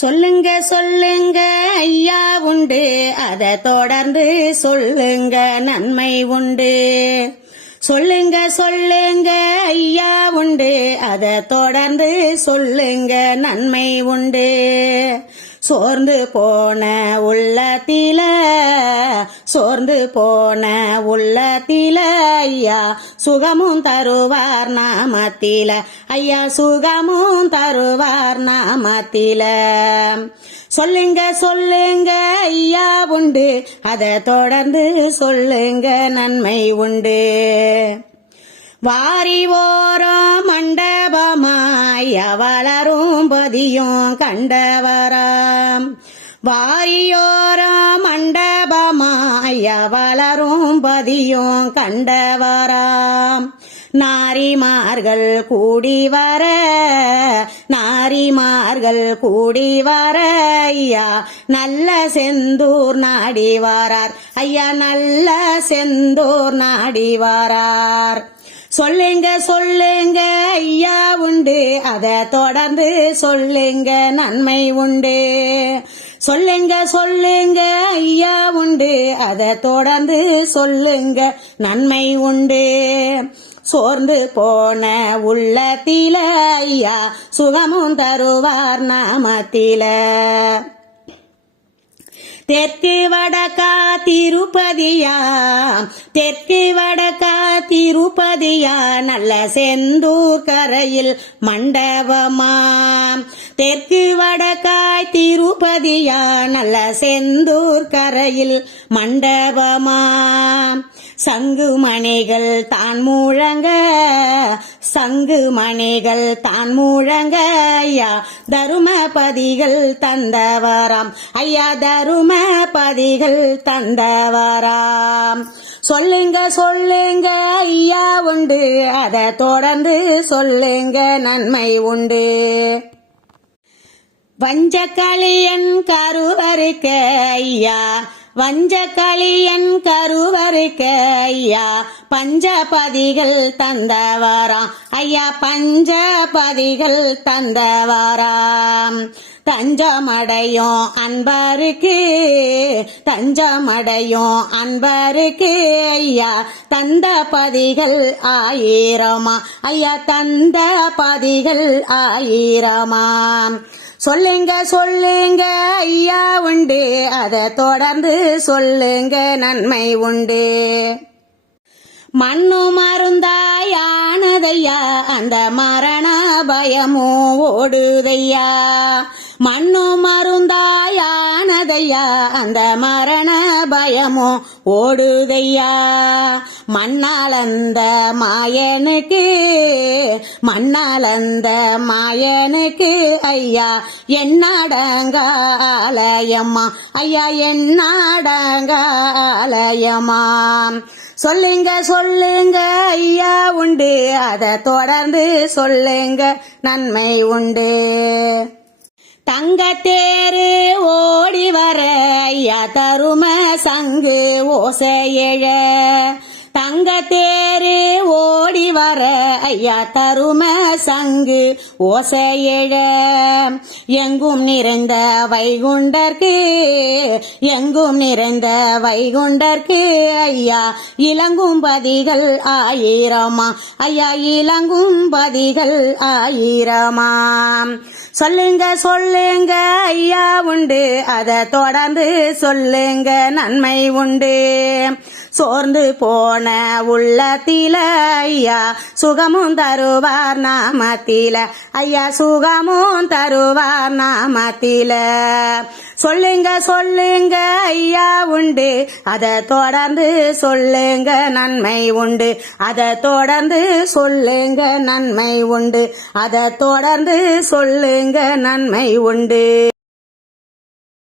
சொல்லுங்க சொல்லுங்க ஐயா உண்டு, அதை தொடர்ந்து சொல்லுங்க நன்மை உண்டு. சொல்லுங்க சொல்லுங்க ஐயா உண்டு, அதை தொடர்ந்து சொல்லுங்க நன்மை உண்டு. சோர்ந்து போன உள்ளத்தில, சோர்ந்து போன உள்ளத்தில ஐயா சுகமும் தருவார் நாமத்தில, ஐயா சுகமும் தருவார் நாமத்தில. சொல்லுங்க சொல்லுங்க ஐயா உண்டு, அதை தொடர்ந்து சொல்லுங்க நன்மை உண்டு. வாரி ஓரம் மண்டபமாய் வளரும் பதியும் கண்டவராம். வாரியோரம் மண்டபமாய் வளரும் பதியும் கண்டவராம். நாரிமார்கள் கூடி வர, நாரிமார்கள் கூடி வர ஐயா நல்ல செந்தூர் நாடி வாரார், ஐயா நல்ல செந்தூர் நாடி வாரார். சொல்லுங்க சொல்லுங்க ஐயா உண்டு, அதை தொடர்ந்து சொல்லுங்க நன்மை உண்டு. சொல்லுங்க சொல்லுங்க ஐயா உண்டு, அதை தொடர்ந்து சொல்லுங்க நன்மை உண்டு. சோர்ந்து போன உள்ளத்தில ஐயா சுகமும் தருவார் நாமத்தில. தெற்கு வடக்கா திருப்பதியா, தெற்கு வடக்கா திருப்பதியா நல்ல செந்தூர் கரையில் மண்டபமாம். தெற்கு வடக்காய் திருப்பதியா நல்ல செந்தூர் கரையில் மண்டபமாம். சங்கு மணிகள் தான் முழங்க, சங்கு மணிகள் தான் முழங்க ஐயா தருமபதிகள் தந்தவராம், ஐயா தருமபதிகள் தந்தவராம். சொல்லுங்க சொல்லுங்க ஐயா உண்டு, அதை தொடர்ந்து சொல்லுங்க நன்மை உண்டு. வஞ்சக்களியன் கருவறுக்க ஐயா, வஞ்சக்களியன் கருவறுக்க ஐயா பஞ்சபதிகள் தந்தவராம், ஐயா பஞ்சபதிகள் தந்தவராம். தஞ்சமடையும் அன்பருக்கு, தஞ்சமடையும் அன்பருக்கு ஐயா தந்த பதிகள் ஆயிரமா, ஐயா தந்த பதிகள் ஆயிரமாம். சொல்லுங்க சொல்லுங்க ஐயா உண்டு, அதை தொடர்ந்து சொல்லுங்க நன்மை உண்டு. மண்ணு மருந்தாயானதையா அந்த மரண பயமும் ஓடுதையா, மண்ணு மருந்தாயானதையா அந்த மரண பயமும் ஓடுதையா. மண்ணாலந்த மாயனுக்கு, மண்ணாலந்த மாயனுக்கு ஐயா என்னாடங்க ஆலயம்மா, ஐயா என்னாடங்க ஆலயமா. சொல்லுங்க சொல்லுங்க ஐயா உண்டு, அதை தொடர்ந்து சொல்லுங்க நன்மை உண்டு. தங்கத்தேரு ஓடி வர ஐயா தரும சங்கு ஓசையழ, தங்கத்தேரு ஓடி வர ஐயா தரும சங்கு ஓசையழ. எங்கும் நிறைந்த வைகுண்டர்க்கு, எங்கும் நிறைந்த வைகுண்டர்க்கு ஐயா இலங்கும் பதிகள் ஆயிரமா, ஐயா இலங்கும் பதிகள் ஆயிரமாம். சொல்லுங்க சொல்லுங்க ஐயா உண்டு, அதை தொடர்ந்து சொல்லுங்க நன்மை உண்டு. சோர்ந்து போன உள்ளத்தில ஐயா சுகமும் தருவார் நாமத்தில, ஐயா சுகமும் தருவார் நாமத்தில. சொல்லுங்க சொல்லுங்க ஐயா உண்டு, அதை தொடர்ந்து சொல்லுங்க நன்மை உண்டு, அதை தொடர்ந்து சொல்லுங்க நன்மை உண்டு, அதை தொடர்ந்து சொல்லுங்க நன்மை உண்டு.